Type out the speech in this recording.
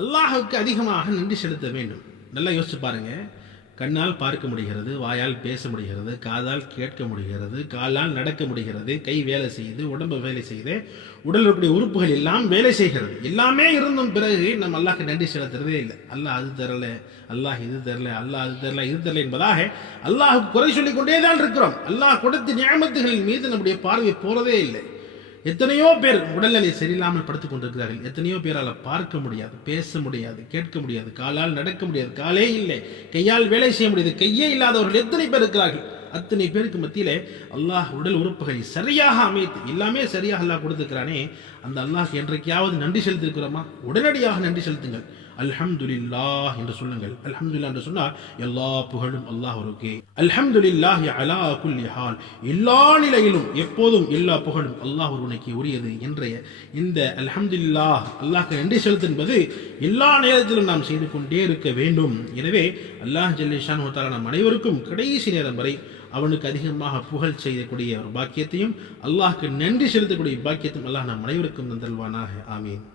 அல்லாஹுக்கு அதிகமாக நன்றி செலுத்த வேண்டும். நல்லா யோசிச்சு பாருங்க. கண்ணால் பார்க்க முடிகிறது வாயால் பேச முடிகிறது காதால் கேட்க முடிகிறது காலால் நடக்க முடிகிறது கை வேலை செய்து உடம்பு வேலை செய்து உடல் இருக்கக்கூடிய உறுப்புகள் எல்லாம் வேலை செய்கிறது. எல்லாமே இருந்தும் பிறகு நம்ம அல்லாஹ்க்கு நன்றி செலுத்துறதே இல்லை. அல்லாஹ் அது தரல அல்லாஹ் இது தரல அல்லாஹ் அது தரல இது தரல என்பதாக அல்லாஹுக்கு குறை சொல்லிக் கொண்டே தான் இருக்கிறோம். அல்லாஹ் கொடுத்த நியமத்துகளின் மீது நம்முடைய பார்வை போறதே இல்லை. எத்தனையோ பேர் உடல்நிலை சரியில்லாமல் படுத்துக் கொண்டிருக்கிறார்கள். எத்தனையோ பேரால் பார்க்க முடியாது பேச முடியாது கேட்க முடியாது காலால் நடக்க முடியாது காலே இல்லை கையால் வேலை செய்ய முடியாது கையே இல்லாதவர்கள் எத்தனை பேர் இருக்கிறார்கள்? அத்தனை பேருக்கு மத்தியில் அல்லாஹ் உடல் உறுப்புகளை சரியாக அமைத்து எல்லாமே சரியாக அல்லாஹ் கொடுத்துருக்கிறானே அந்த அல்லாஹ் என்றைக்காவது நன்றி செலுத்திருக்கிறோமா? உடனடியாக நன்றி செலுத்துங்கள். அல்ஹம்துலில்லா என்று சொல்லுங்கள். அல்ஹம்துல்லா என்று சொன்னால் எல்லா புகழும் அல்லாஹ் ஒருக்கே அல்ஹம்துலில்லாஹி அலா குல்லி ஹால். எல்லா நிலையிலும் எப்போதும் எல்லா புகழும் அல்லாஹ் ஒருவனுக்கு உரியது என்ற இந்த அல்ஹம்துல்லா அல்லாஹ்க்கு நன்றி செலுத்து என்பது எல்லா நேரத்திலும் நாம் செய்து கொண்டே இருக்க வேண்டும். எனவே அல்லாஹ் ஜல்லிஷான் நம் அனைவருக்கும் கடைசி நேரம் வரை அவனுக்கு அதிகமாக புகழ் செய்யக்கூடிய ஒரு பாக்கியத்தையும் அல்லாஹ்க்கு நன்றி செலுத்தக்கூடிய பாக்கியத்தையும் அல்லாஹ் நம் அனைவருக்கும் தந்தல்வானாக ஆமீன்.